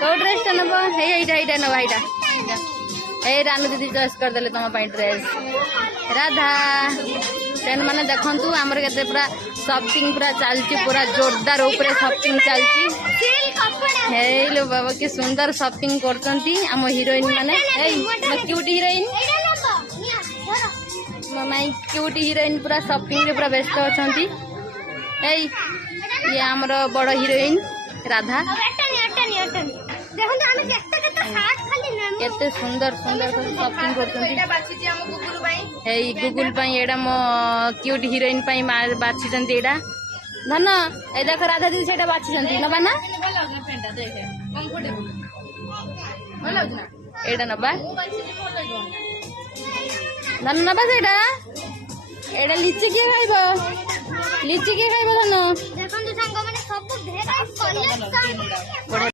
कौ ड्रेस टा नब ये नब ये ए रानू दीदी चॉइस करदे तुम ड्रेस राधा तेन मैंने देखु आमर के पूरा शॉपिंग पूरा चलती पूरा जोरदार ऊपर शॉपिंग चलती हेलो बाबा कि सुंदर शॉपिंग करती आम हीरोइन माने क्यूट हीरोइन माई क्यूट हीरोइन पूरा शॉपिंग रे पूरा व्यस्त अच्छा ये आमर बड़ हीरोइन राधा केते सुंदर सुंदर शॉपिंग करछंती गुगुल एडा मो क्यूट हीरोइन बाछिछंती एडा धन ए देख राधा दीदी सेटा बाछिछंती नबा ना एडा नबा धन नबा सेटा एडा लिची के खाइबो धन देखंतु संग माने सब भेराइटी कलेक्शन